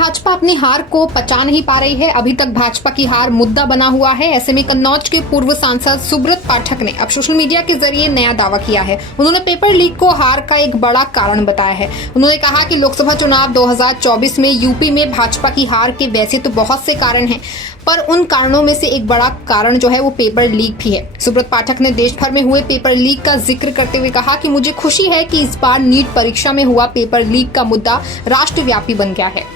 भाजपा अपनी हार को पचा नहीं पा रही है। अभी तक भाजपा की हार मुद्दा बना हुआ है। ऐसे में कन्नौज के पूर्व सांसद सुब्रत पाठक ने अब सोशल मीडिया के जरिए नया दावा किया है। उन्होंने पेपर लीक को हार का एक बड़ा कारण बताया है। उन्होंने कहा कि लोकसभा चुनाव 2024 में यूपी में भाजपा की हार के वैसे तो बहुत से कारण हैं, पर उन कारणों में से एक बड़ा कारण जो है वो पेपर लीक भी है। सुब्रत पाठक ने देश भर में हुए पेपर लीक का जिक्र करते हुए कहा कि मुझे खुशी है कि इस बार नीट परीक्षा में हुआ पेपर लीक का मुद्दा राष्ट्रव्यापी बन गया है।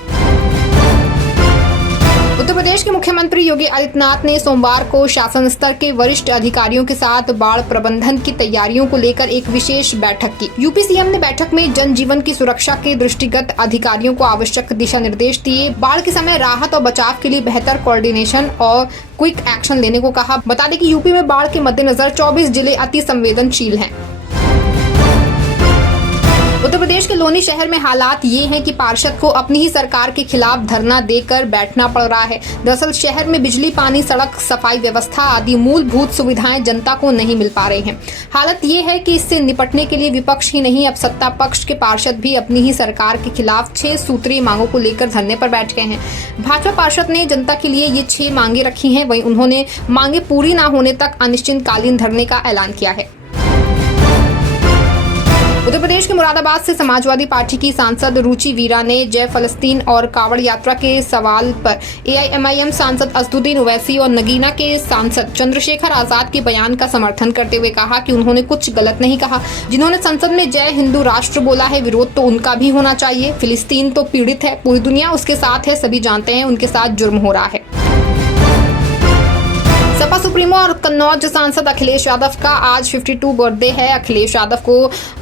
उत्तर प्रदेश के मुख्यमंत्री योगी आदित्यनाथ ने सोमवार को शासन स्तर के वरिष्ठ अधिकारियों के साथ बाढ़ प्रबंधन की तैयारियों को लेकर एक विशेष बैठक की। यूपी सीएम ने बैठक में जनजीवन की सुरक्षा के दृष्टिगत अधिकारियों को आवश्यक दिशा निर्देश दिए। बाढ़ के समय राहत और बचाव के लिए बेहतर कोऑर्डिनेशन और क्विक एक्शन लेने को कहा। बता दें कि यूपी में बाढ़ के मद्देनजर 24 जिले अति संवेदनशील हैं। उत्तर प्रदेश के लोनी शहर में हालात ये हैं कि पार्षद को अपनी ही सरकार के खिलाफ धरना देकर बैठना पड़ रहा है। दरअसल शहर में बिजली, पानी, सड़क, सफाई व्यवस्था आदि मूलभूत सुविधाएं जनता को नहीं मिल पा रही हैं। हालत ये है कि इससे निपटने के लिए विपक्ष ही नहीं, अब सत्ता पक्ष के पार्षद भी अपनी ही सरकार के खिलाफ 6 सूत्रीय मांगों को लेकर धरने पर बैठ गए हैं। भाजपा पार्षद ने जनता के लिए ये 6 मांगे रखी हैं। वहीं उन्होंने मांगे पूरी न होने तक अनिश्चितकालीन धरने का ऐलान किया है। उत्तर प्रदेश के मुरादाबाद से समाजवादी पार्टी की सांसद रुचि वीरा ने जय फलस्तीन और कावड़ यात्रा के सवाल पर एआईएमआईएम सांसद असदुद्दीन ओवैसी और नगीना के सांसद चंद्रशेखर आजाद के बयान का समर्थन करते हुए कहा कि उन्होंने कुछ गलत नहीं कहा। जिन्होंने संसद में जय हिंदू राष्ट्र बोला है, विरोध तो उनका भी होना चाहिए। फिलिस्तीन तो पीड़ित है, पूरी दुनिया उसके साथ है, सभी जानते हैं उनके साथ जुर्म हो रहा है। सपा सुप्रीमो और कन्नौज सांसद अखिलेश यादव का आज 52 बर्थडे है। अखिलेश यादव को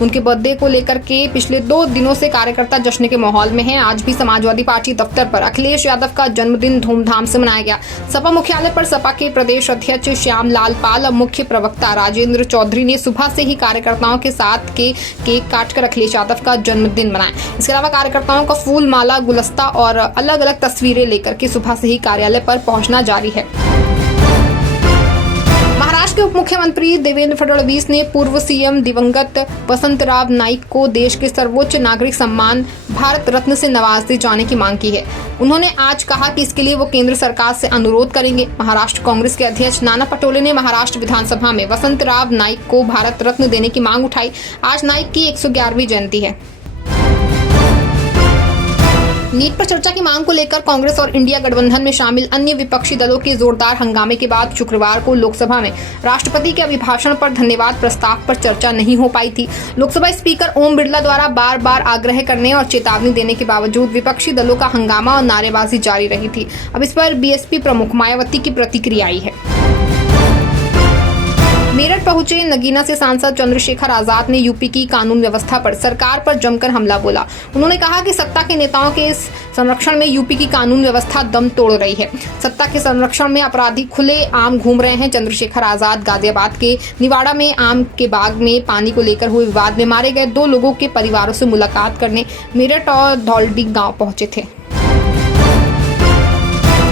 उनके बर्थडे को लेकर के पिछले 2 दिनों से कार्यकर्ता जश्न के माहौल में हैं। आज भी समाजवादी पार्टी दफ्तर पर अखिलेश यादव का जन्मदिन धूमधाम से मनाया गया। सपा मुख्यालय पर सपा के प्रदेश अध्यक्ष श्याम लाल पाल और मुख्य प्रवक्ता राजेंद्र चौधरी ने सुबह से ही कार्यकर्ताओं के साथ केक काटकर अखिलेश यादव का जन्मदिन मनाया। इसके अलावा कार्यकर्ताओं का फूल माला, गुलदस्ता और अलग अलग तस्वीरें लेकर के सुबह से ही कार्यालय पर पहुंचना जारी है। महाराष्ट्र के उप मुख्यमंत्री देवेंद्र फडणवीस ने पूर्व सीएम दिवंगत वसंतराव नाईक को देश के सर्वोच्च नागरिक सम्मान भारत रत्न से नवाज दिए जाने की मांग की है। उन्होंने आज कहा कि इसके लिए वो केंद्र सरकार से अनुरोध करेंगे। महाराष्ट्र कांग्रेस के अध्यक्ष नाना पटोले ने महाराष्ट्र विधानसभा में वसंतराव नाईक को भारत रत्न देने की मांग उठाई। आज नाईक की 111वीं जयंती है। नीट पर चर्चा की मांग को लेकर कांग्रेस और इंडिया गठबंधन में शामिल अन्य विपक्षी दलों के जोरदार हंगामे के बाद शुक्रवार को लोकसभा में राष्ट्रपति के अभिभाषण पर धन्यवाद प्रस्ताव पर चर्चा नहीं हो पाई थी। लोकसभा स्पीकर ओम बिरला द्वारा बार बार आग्रह करने और चेतावनी देने के बावजूद विपक्षी दलों का हंगामा और नारेबाजी जारी रही थी। अब इस पर बीएसपी प्रमुख मायावती की प्रतिक्रिया आई है। मेरठ पहुंचे नगीना से सांसद चंद्रशेखर आजाद ने यूपी की कानून व्यवस्था पर सरकार पर जमकर हमला बोला। उन्होंने कहा कि सत्ता के नेताओं के इस संरक्षण में यूपी की कानून व्यवस्था दम तोड़ रही है। सत्ता के संरक्षण में अपराधी खुले आम घूम रहे हैं। चंद्रशेखर आजाद गाजियाबाद के निवाड़ा में आम के बाग में पानी को लेकर हुए विवाद में मारे गए 2 लोगों के परिवारों से मुलाकात करने मेरठ और धौलडी गांव पहुंचे थे।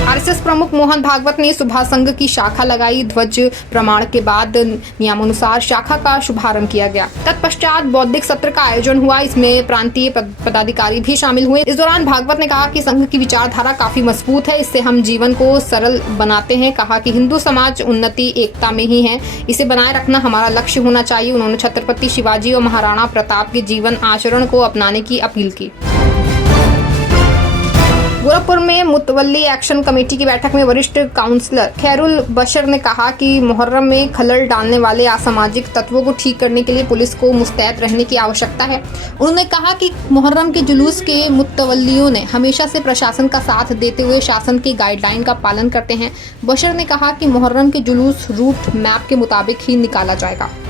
आरएसएस प्रमुख मोहन भागवत ने सुभाष संघ की शाखा लगाई। ध्वज प्रमाण के बाद नियमानुसार शाखा का शुभारंभ किया गया। तत्पश्चात बौद्धिक सत्र का आयोजन हुआ। इसमें प्रांतीय पदाधिकारी भी शामिल हुए। इस दौरान भागवत ने कहा कि संघ की विचारधारा काफी मजबूत है, इससे हम जीवन को सरल बनाते हैं। कहा कि हिंदू समाज उन्नति एकता में ही है, इसे बनाए रखना हमारा लक्ष्य होना चाहिए। उन्होंने छत्रपति शिवाजी और महाराणा प्रताप के जीवन आचरण को अपनाने की अपील की। गोरखपुर में मुतवल्ली एक्शन कमेटी की बैठक में वरिष्ठ काउंसलर खैरुल बशर ने कहा कि मुहर्रम में खलल डालने वाले असामाजिक तत्वों को ठीक करने के लिए पुलिस को मुस्तैद रहने की आवश्यकता है। उन्होंने कहा कि मुहर्रम के जुलूस के मुतवल्लियों ने हमेशा से प्रशासन का साथ देते हुए शासन की गाइडलाइन का पालन करते हैं। बशर ने कहा कि मुहर्रम के जुलूस रूट मैप के मुताबिक ही निकाला जाएगा।